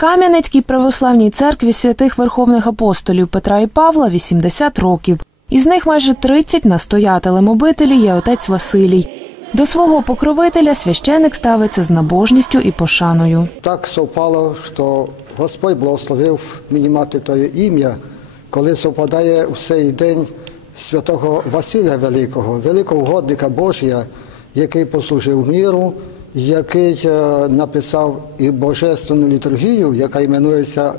Кам'янецькій православній церкві святих верховних апостолів Петра і Павла 80 років. Із них майже 30 настоятелем обителі є отець Василій. До свого покровителя священик ставиться з набожністю і пошаною. Так совпало, що Господь благословив мені мати тоє ім'я, коли совпадає в цей день святого Василя Великого, великого угодника Божія, який послужив міру, який е, написав і божественну літургію, яка іменується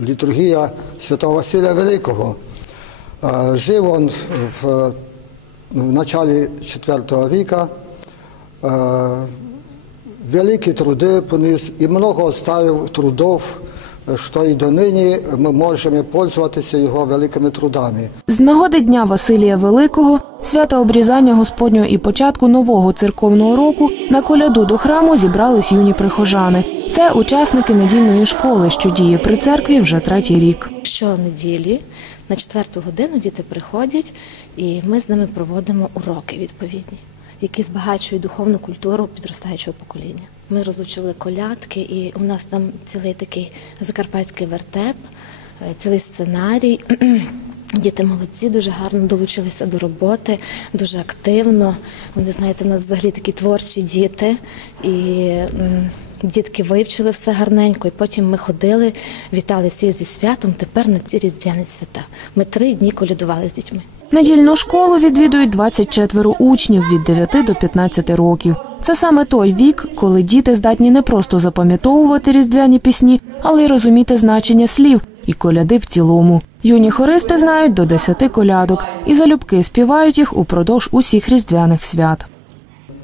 літургія святого Василя Великого. Е, Жив він в, в началі IV віка. Е, великі труди поніс і много оставив трудов, що і донині ми можемо пользуватися його великими трудами. З нагоди Дня Василія Великого, свята обрізання Господнього і початку нового церковного року на коляду до храму зібрались юні прихожани. Це учасники недільної школи, що діє при церкві вже третій рік. Щонеділі на четверту годину діти приходять, і ми з ними проводимо уроки відповідні, які збагачують духовну культуру підростаючого покоління. Ми розучили колядки, і у нас там цілий такий закарпатський вертеп, е, цілий сценарій. Діти молодці, дуже гарно долучилися до роботи, дуже активно. Вони, знаєте, у нас взагалі такі творчі діти. І дітки вивчили все гарненько. І потім ми ходили, вітали всіх зі святом. Тепер на ці різдвяні свята. Ми три дні колядували з дітьми. Недільну школу відвідують 24 учнів від 9 до 15 років. Це саме той вік, коли діти здатні не просто запам'ятовувати різдвяні пісні, але й розуміти значення слів і коляди в цілому. Юні хористи знають до 10 колядок і залюбки співають їх упродовж усіх різдвяних свят.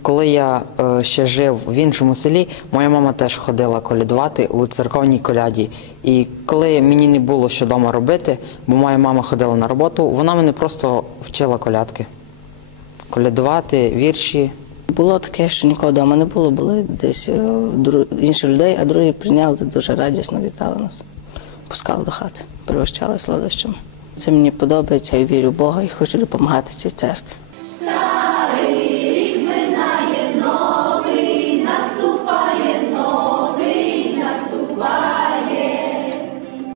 Коли я е, ще жив в іншому селі, моя мама теж ходила колядувати у церковній коляді. І коли мені не було що вдома робити, бо моя мама ходила на роботу, вона мене просто вчила колядки. Колядувати, вірші. Було таке, що нікого вдома не було, були десь е, інші людей, а другі прийняли дуже радісно, вітали нас, пускали до хати, пригощали солодощами. Це мені подобається, я вірю в Бога і хочу допомагати цій церкві.